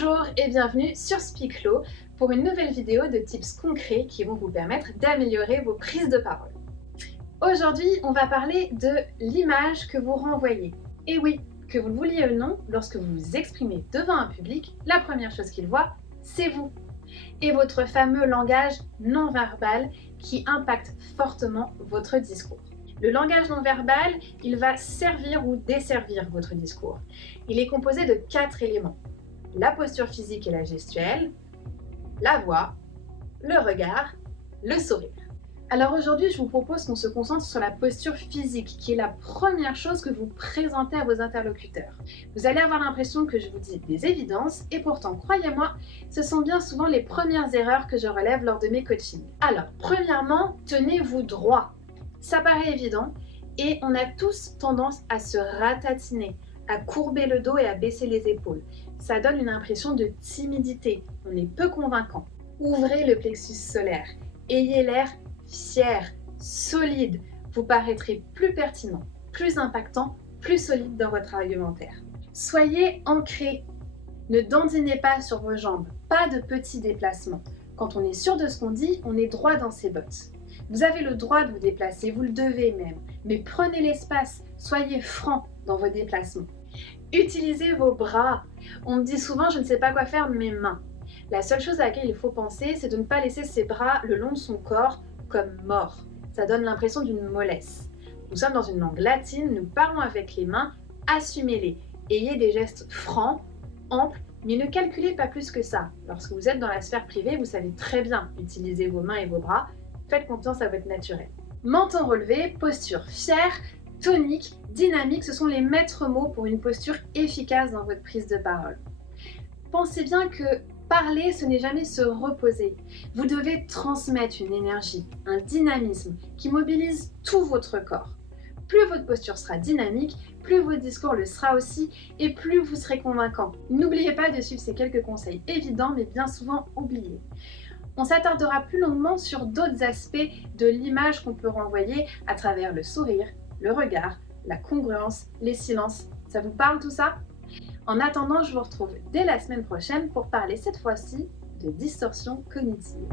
Bonjour et bienvenue sur Speaklo pour une nouvelle vidéo de tips concrets qui vont vous permettre d'améliorer vos prises de parole. Aujourd'hui, on va parler de l'image que vous renvoyez. Et oui, que vous le vouliez ou non, lorsque vous vous exprimez devant un public, la première chose qu'il voit, c'est vous. Et votre fameux langage non verbal qui impacte fortement votre discours. Le langage non verbal, il va servir ou desservir votre discours. Il est composé de 4 éléments. La posture physique et la gestuelle, la voix, le regard, le sourire. Alors aujourd'hui, je vous propose qu'on se concentre sur la posture physique, qui est la première chose que vous présentez à vos interlocuteurs. Vous allez avoir l'impression que je vous dis des évidences, et pourtant, croyez-moi, ce sont bien souvent les premières erreurs que je relève lors de mes coachings. Alors, premièrement, tenez-vous droit. Ça paraît évident, et on a tous tendance à se ratatiner, à courber le dos et à baisser les épaules. Ça donne une impression de timidité, on est peu convaincant. Ouvrez le plexus solaire, ayez l'air fier, solide, vous paraîtrez plus pertinent, plus impactant, plus solide dans votre argumentaire. Soyez ancré, ne dandinez pas sur vos jambes, pas de petits déplacements. Quand on est sûr de ce qu'on dit, on est droit dans ses bottes. Vous avez le droit de vous déplacer, vous le devez même, mais prenez l'espace, soyez franc dans vos déplacements. Utilisez vos bras. On me dit souvent, je ne sais pas quoi faire de mes mains. La seule chose à laquelle il faut penser, c'est de ne pas laisser ses bras le long de son corps comme morts. Ça donne l'impression d'une mollesse. Nous sommes dans une langue latine, nous parlons avec les mains, assumez-les. Ayez des gestes francs, amples, mais ne calculez pas plus que ça. Lorsque vous êtes dans la sphère privée, vous savez très bien utiliser vos mains et vos bras. Faites confiance à votre naturel. Menton relevé, posture fière, tonique, dynamique, ce sont les maîtres mots pour une posture efficace dans votre prise de parole. Pensez bien que parler, ce n'est jamais se reposer. Vous devez transmettre une énergie, un dynamisme qui mobilise tout votre corps. Plus votre posture sera dynamique, plus votre discours le sera aussi et plus vous serez convaincant. N'oubliez pas de suivre ces quelques conseils évidents mais bien souvent oubliés. On s'attardera plus longuement sur d'autres aspects de l'image qu'on peut renvoyer à travers le sourire, le regard, la congruence, les silences. Ça vous parle tout ça? En attendant, je vous retrouve dès la semaine prochaine pour parler cette fois-ci de distorsion cognitive.